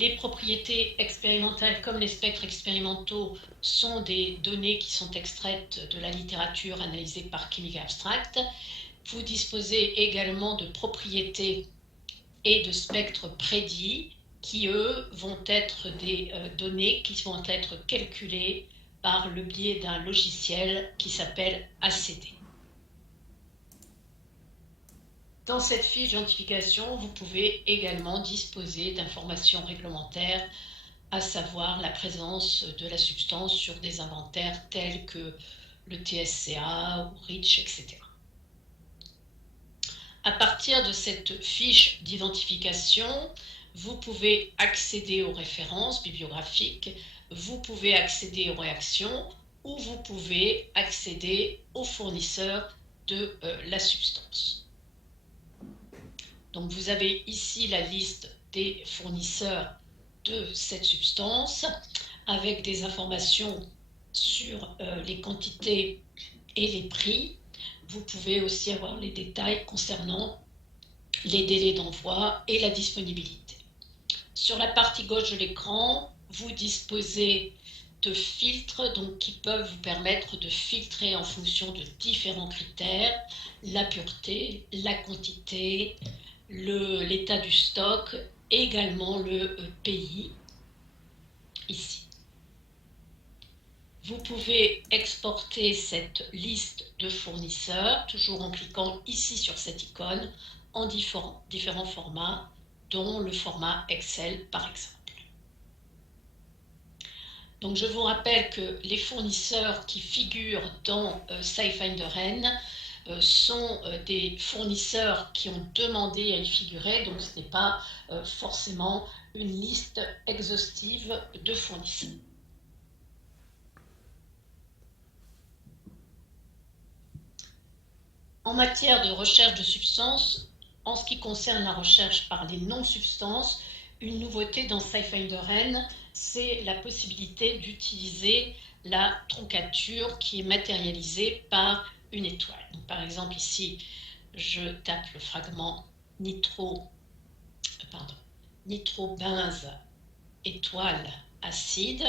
Les propriétés expérimentales comme les spectres expérimentaux sont des données qui sont extraites de la littérature analysée par Chemical Abstract. Vous disposez également de propriétés et de spectres prédits qui, eux, vont être des données qui vont être calculées par le biais d'un logiciel qui s'appelle ACD. Dans cette fiche d'identification, vous pouvez également disposer d'informations réglementaires, à savoir la présence de la substance sur des inventaires tels que le TSCA ou REACH, etc. À partir de cette fiche d'identification, vous pouvez accéder aux références bibliographiques, vous pouvez accéder aux réactions ou vous pouvez accéder aux fournisseurs de la substance. Donc vous avez ici la liste des fournisseurs de cette substance avec des informations sur les quantités et les prix. Vous pouvez aussi avoir les détails concernant les délais d'envoi et la disponibilité. Sur la partie gauche de l'écran, vous disposez de filtres qui peuvent vous permettre de filtrer en fonction de différents critères, la pureté, la quantité, l'état du stock, également le pays, ici. Vous pouvez exporter cette liste de fournisseurs, toujours en cliquant ici sur cette icône, en différents formats, dont le format Excel par exemple. Donc je vous rappelle que les fournisseurs qui figurent dans SciFinderN sont des fournisseurs qui ont demandé à y figurer, donc ce n'est pas forcément une liste exhaustive de fournisseurs. En matière de recherche de substances, en ce qui concerne la recherche par les non-substances, une nouveauté dans SciFinderN, c'est la possibilité d'utiliser la troncature qui est matérialisée par une étoile. Donc, par exemple, ici, je tape le fragment nitrobenze étoile acide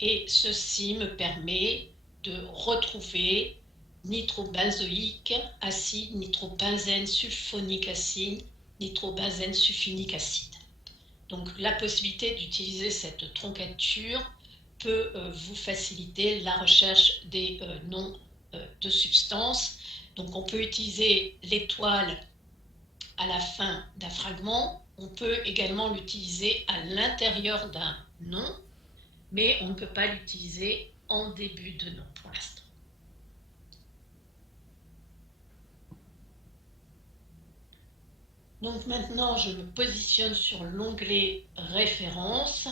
et ceci me permet de retrouver nitrobenzoïque acide, nitrobenzène sulfonique acide, nitrobenzène sulfinique acide. Donc la possibilité d'utiliser cette troncature peut vous faciliter la recherche des noms de substances. Donc on peut utiliser l'étoile à la fin d'un fragment, on peut également l'utiliser à l'intérieur d'un nom, mais on ne peut pas l'utiliser en début de nom pour l'instant. Donc maintenant, je me positionne sur l'onglet Références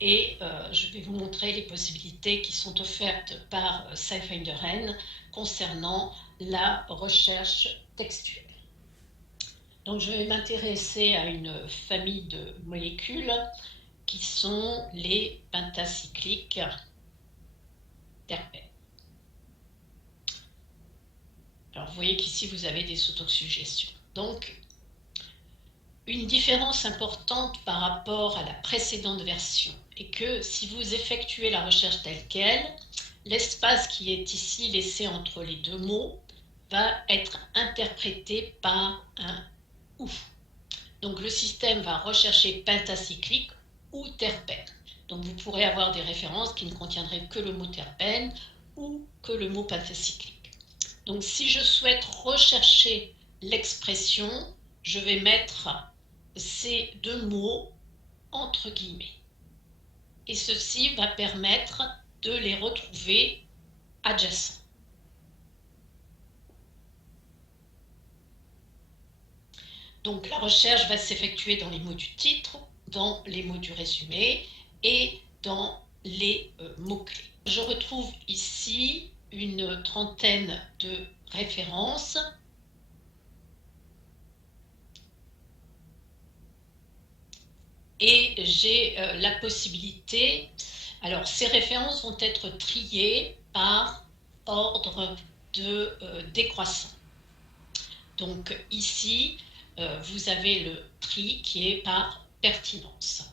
et je vais vous montrer les possibilités qui sont offertes par SciFinderN concernant la recherche textuelle. Donc je vais m'intéresser à une famille de molécules qui sont les pentacycliques terpènes. Alors vous voyez qu'ici vous avez des autosuggestions. Donc une différence importante par rapport à la précédente version est que si vous effectuez la recherche telle qu'elle, l'espace qui est ici laissé entre les deux mots va être interprété par un « ou ». Donc le système va rechercher pentacyclique ou terpène. Donc vous pourrez avoir des références qui ne contiendraient que le mot terpène ou que le mot pentacyclique. Donc si je souhaite rechercher l'expression, je vais mettre ces deux mots entre guillemets. Et ceci va permettre de les retrouver adjacents. Donc la recherche va s'effectuer dans les mots du titre, dans les mots du résumé et dans les mots-clés. Je retrouve ici une trentaine de références. Et j'ai la possibilité, alors ces références vont être triées par ordre de décroissant. Donc ici, vous avez le tri qui est par pertinence.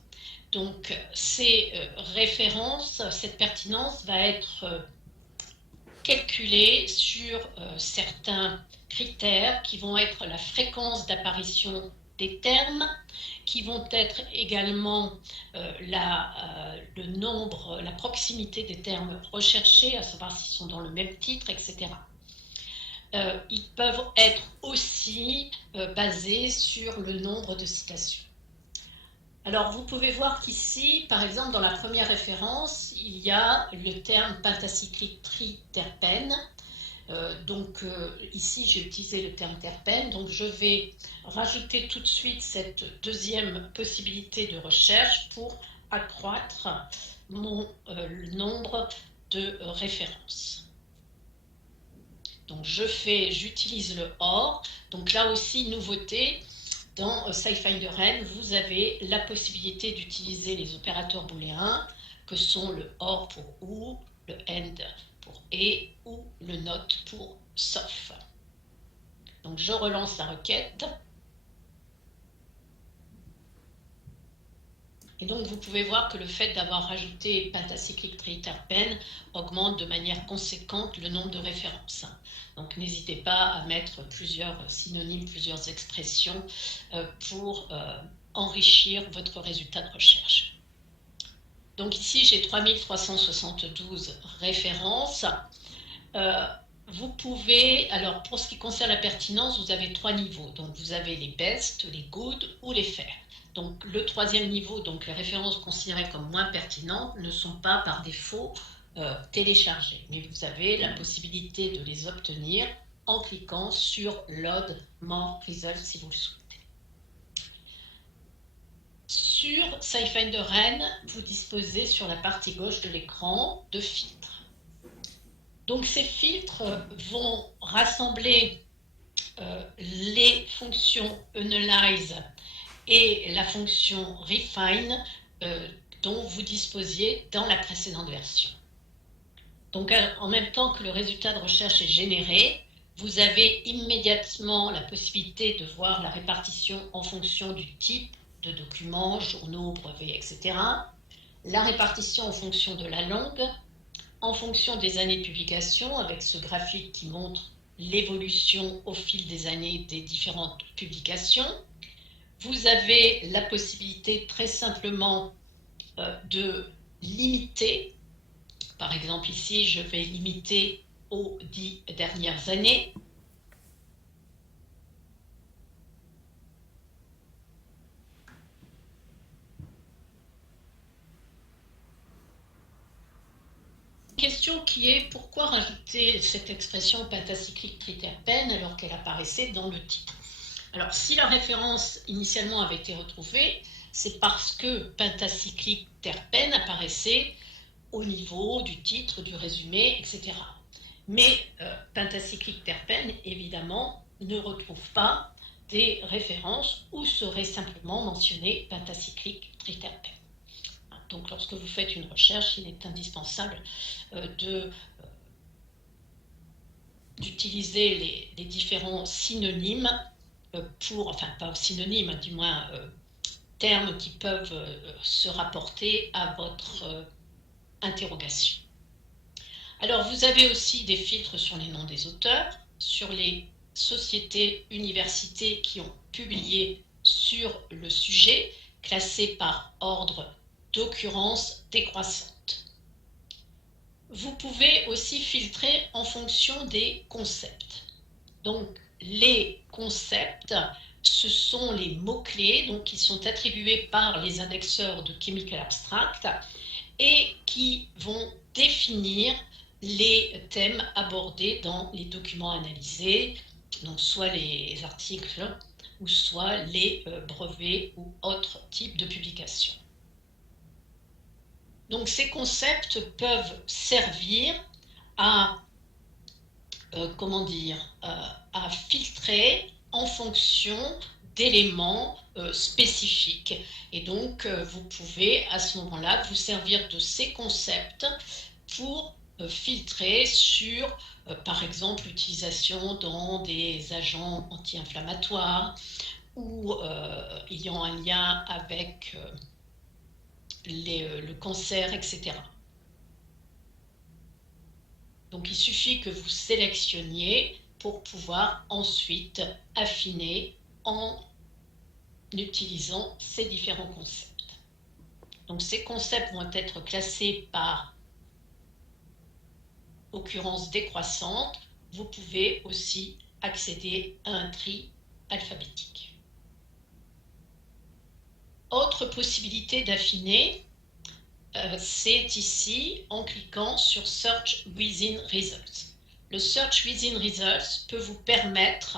Donc, ces références, cette pertinence va être calculée sur certains critères qui vont être la fréquence d'apparition des termes, qui vont être également le nombre, la proximité des termes recherchés, à savoir s'ils sont dans le même titre, etc. Ils peuvent être aussi basés sur le nombre de citations. Alors, vous pouvez voir qu'ici, par exemple, dans la première référence, il y a le terme pentacyclique triterpène. Ici, j'ai utilisé le terme terpène, donc je vais rajouter tout de suite cette deuxième possibilité de recherche pour accroître le nombre de références. Donc j'utilise le OR. Donc là aussi, nouveauté, dans SciFinderN, vous avez la possibilité d'utiliser les opérateurs booléens que sont le OR pour OU, le AND pour ET ou le NOT pour SOF. Donc je relance la requête. Et donc vous pouvez voir que le fait d'avoir rajouté pentacyclique triterpène augmente de manière conséquente le nombre de références. Donc n'hésitez pas à mettre plusieurs synonymes, plusieurs expressions pour enrichir votre résultat de recherche. Donc ici j'ai 3372 références. Vous pouvez, alors pour ce qui concerne la pertinence, vous avez 3 niveaux. Donc vous avez les best, les good ou les fair. Donc le troisième niveau, donc les références considérées comme moins pertinentes, ne sont pas par défaut téléchargées. Mais vous avez la possibilité de les obtenir en cliquant sur Load More Results si vous le souhaitez. Sur SciFinderN, vous disposez sur la partie gauche de l'écran de filtres. Donc ces filtres vont rassembler les fonctions Analyze et la fonction Refine dont vous disposiez dans la précédente version. Donc en même temps que le résultat de recherche est généré, vous avez immédiatement la possibilité de voir la répartition en fonction du type de document, journaux, brevets, etc. La répartition en fonction de la langue, en fonction des années de publication, avec ce graphique qui montre l'évolution au fil des années des différentes publications. Vous avez la possibilité très simplement de limiter. Par exemple, ici, je vais limiter aux 10 dernières années. Question qui est pourquoi rajouter cette expression pentacyclique triterpène alors qu'elle apparaissait dans le titre? Alors, si la référence initialement avait été retrouvée, c'est parce que pentacyclique terpène apparaissait au niveau du titre, du résumé, etc. Mais pentacyclique terpène, évidemment, ne retrouve pas des références où serait simplement mentionné pentacyclique triterpène. Donc, lorsque vous faites une recherche, il est indispensable d'utiliser les différents synonymes enfin pas synonymes, du moins termes qui peuvent se rapporter à votre interrogation. Alors vous avez aussi des filtres sur les noms des auteurs, sur les sociétés, universités qui ont publié sur le sujet, classés par ordre d'occurrence décroissante. Vous pouvez aussi filtrer en fonction des concepts. Donc les concepts, ce sont les mots-clés qui sont attribués par les indexeurs de Chemical Abstract et qui vont définir les thèmes abordés dans les documents analysés, donc soit les articles ou soit les brevets ou autres types de publications. Donc ces concepts peuvent servir à à filtrer en fonction d'éléments spécifiques. Et donc, vous pouvez à ce moment-là vous servir de ces concepts pour filtrer sur, par exemple, l'utilisation dans des agents anti-inflammatoires ou ayant un lien avec le cancer, etc. Donc il suffit que vous sélectionniez pour pouvoir ensuite affiner en utilisant ces différents concepts. Donc ces concepts vont être classés par occurrence décroissante. Vous pouvez aussi accéder à un tri alphabétique. Autre possibilité d'affiner, c'est ici en cliquant sur Search Within Results. Le Search Within Results peut vous permettre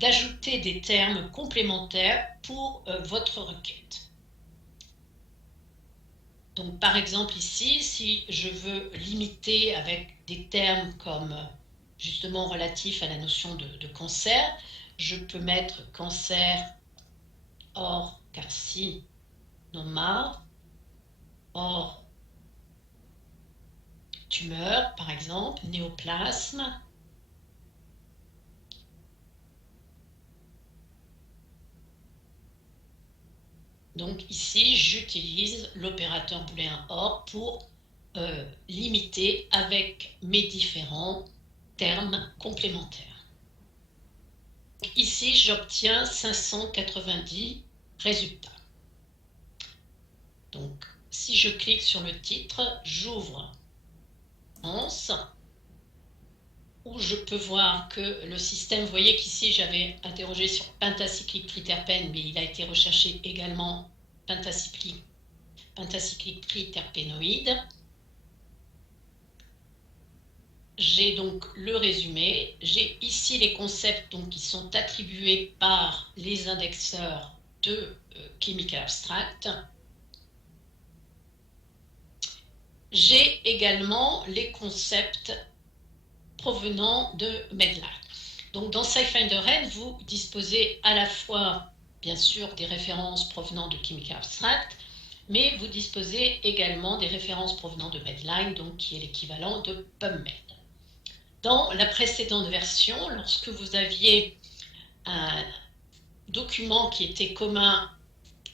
d'ajouter des termes complémentaires pour votre requête. Donc par exemple ici, si je veux limiter avec des termes comme justement relatifs à la notion de cancer, je peux mettre cancer or carcinoma, or tumeur par exemple, néoplasme, donc ici j'utilise l'opérateur booléen or pour limiter avec mes différents termes complémentaires. Donc ici j'obtiens 590 résultats. Donc si je clique sur le titre, j'ouvre où je peux voir que le système, vous voyez qu'ici j'avais interrogé sur pentacyclique triterpène, mais il a été recherché également pentacyclique triterpénoïde. J'ai donc le résumé, j'ai ici les concepts donc, qui sont attribués par les indexeurs de Chemical Abstract. J'ai également les concepts provenant de Medline. Donc dans SciFinderN, vous disposez à la fois, bien sûr, des références provenant de Chemical Abstract, mais vous disposez également des références provenant de Medline, donc qui est l'équivalent de PubMed. Dans la précédente version, lorsque vous aviez un document qui était commun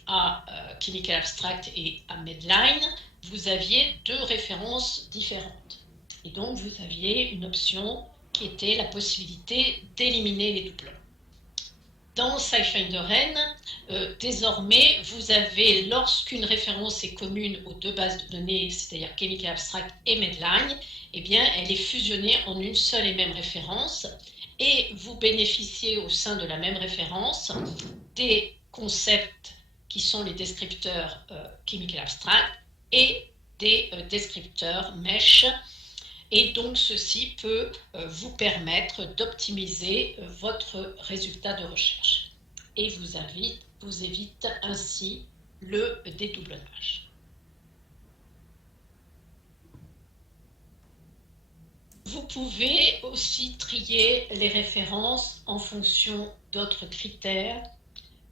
à Chemical Abstract et à Medline, vous aviez deux références différentes. Et donc, vous aviez une option qui était la possibilité d'éliminer les doublons. Dans SciFinderN, désormais, vous avez, lorsqu'une référence est commune aux deux bases de données, c'est-à-dire Chemical Abstract et Medline, eh bien, elle est fusionnée en une seule et même référence, et vous bénéficiez au sein de la même référence des concepts qui sont les descripteurs Chemical Abstract et des descripteurs Mesh. Et donc, ceci peut vous permettre d'optimiser votre résultat de recherche et vous évite ainsi le dédoublonnage. Vous pouvez aussi trier les références en fonction d'autres critères,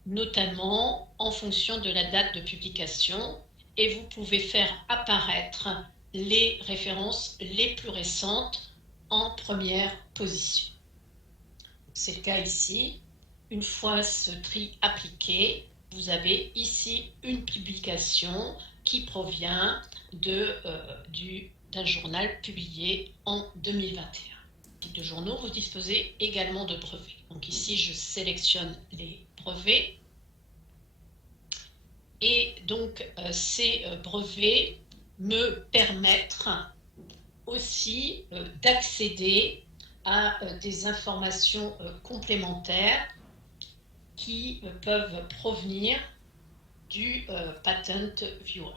notamment en fonction de la date de publication, et vous pouvez faire apparaître les références les plus récentes en première position. C'est le cas ici. Une fois ce tri appliqué, vous avez ici une publication qui provient d'un journal publié en 2021. De journaux, vous disposez également de brevets. Donc ici, je sélectionne les brevets. Et donc, ces brevets me permettent aussi d'accéder à des informations complémentaires qui peuvent provenir du Patent Viewer.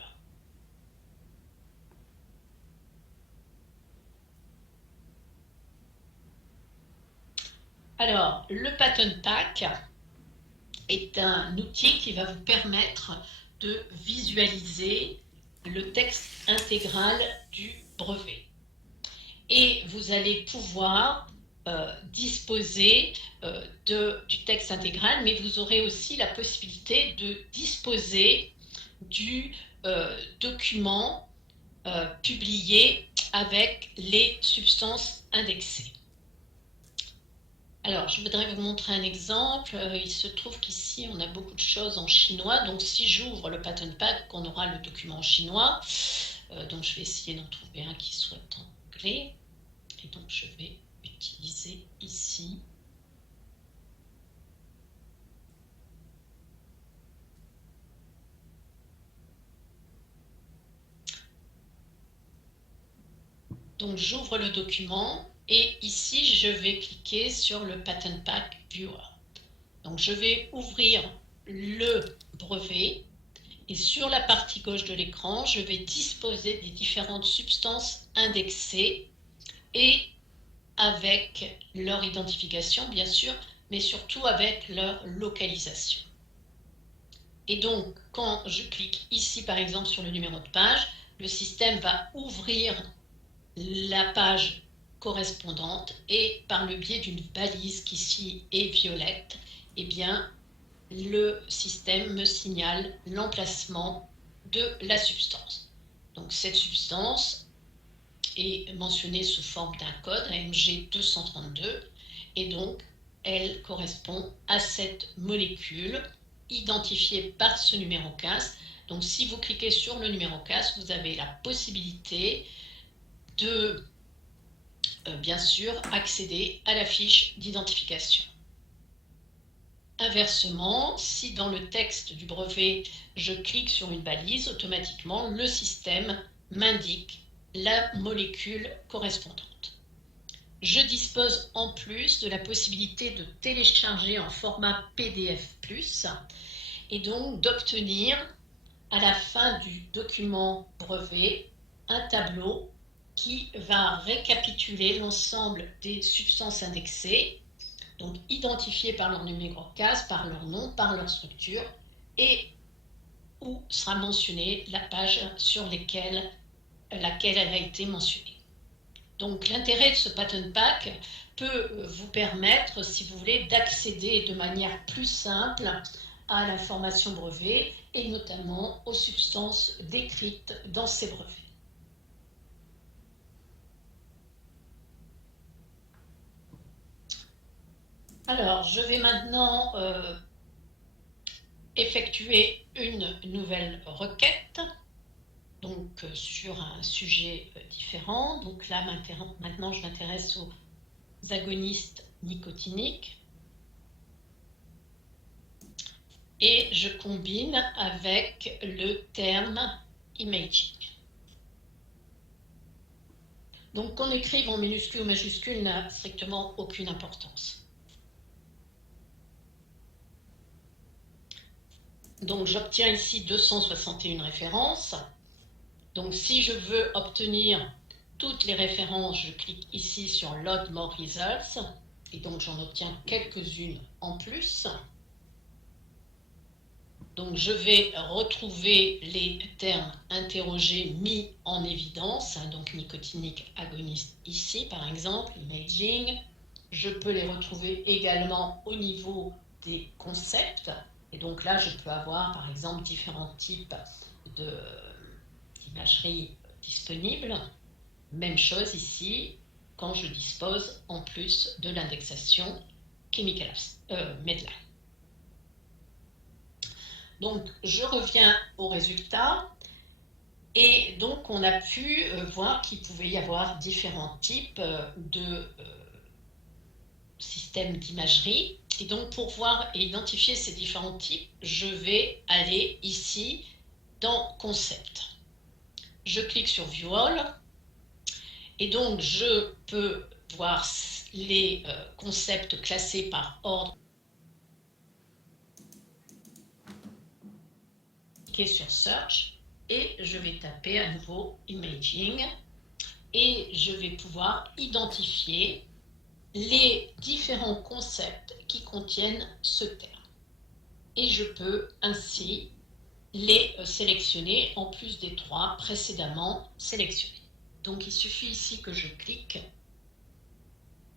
Alors, le Patent Pack est un outil qui va vous permettre de visualiser le texte intégral du brevet. Et vous allez pouvoir disposer du texte intégral, mais vous aurez aussi la possibilité de disposer du document publié avec les substances indexées. Alors, je voudrais vous montrer un exemple. Il se trouve qu'ici, on a beaucoup de choses en chinois. Donc, si j'ouvre le pattern pack, on aura le document en chinois. Donc, je vais essayer d'en trouver un qui soit anglais. Et donc, je vais utiliser ici. Donc, j'ouvre le document et ici, je vais cliquer sur le Pattern Pack Viewer. Donc, je vais ouvrir le brevet et sur la partie gauche de l'écran, je vais disposer des différentes substances indexées et avec leur identification, bien sûr, mais surtout avec leur localisation. Et donc, quand je clique ici, par exemple, sur le numéro de page, le système va ouvrir la page correspondante et par le biais d'une balise qui ici est violette, eh bien, le système me signale l'emplacement de la substance. Donc cette substance est mentionnée sous forme d'un code AMG 232 et donc elle correspond à cette molécule identifiée par ce numéro 15. Donc si vous cliquez sur le numéro 15, vous avez la possibilité de bien sûr accéder à la fiche d'identification. Inversement, si dans le texte du brevet, je clique sur une balise, automatiquement, le système m'indique la molécule correspondante. Je dispose en plus de la possibilité de télécharger en format PDF+, et donc d'obtenir à la fin du document brevet un tableau qui va récapituler l'ensemble des substances indexées, donc identifiées par leur numéro de case, par leur nom, par leur structure, et où sera mentionnée la page sur laquelle elle a été mentionnée. Donc l'intérêt de ce pattern pack peut vous permettre, si vous voulez, d'accéder de manière plus simple à l'information brevet et notamment aux substances décrites dans ces brevets. Alors, je vais maintenant effectuer une nouvelle requête, donc sur un sujet différent. Donc là, maintenant, je m'intéresse aux agonistes nicotiniques. Et je combine avec le terme imaging. Donc qu'on écrive en minuscule ou majuscule n'a strictement aucune importance. Donc j'obtiens ici 261 références. Donc si je veux obtenir toutes les références, je clique ici sur Load More Results et donc j'en obtiens quelques-unes en plus. Donc je vais retrouver les termes interrogés mis en évidence, donc nicotinique agoniste ici par exemple, imaging. Je peux les retrouver également au niveau des concepts. Et donc là, je peux avoir par exemple différents types d'imagerie disponibles. Même chose ici, quand je dispose en plus de l'indexation Medline. Donc, je reviens au résultat. Et donc, on a pu voir qu'il pouvait y avoir différents types de systèmes d'imagerie. Et donc, pour voir et identifier ces différents types, je vais aller ici dans Concept. Je clique sur View All. Et donc, je peux voir les concepts classés par ordre. Cliquer sur Search et je vais taper à nouveau Imaging et je vais pouvoir identifier les différents concepts qui contiennent ce terme. Et je peux ainsi les sélectionner en plus des 3 précédemment sélectionnés. Donc il suffit ici que je clique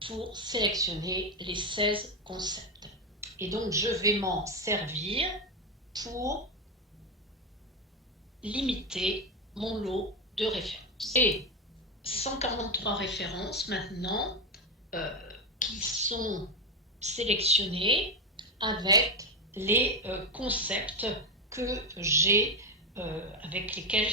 pour sélectionner les 16 concepts. Et donc je vais m'en servir pour limiter mon lot de références. Et 143 références maintenant qui sont sélectionner avec les concepts que j'ai avec lesquels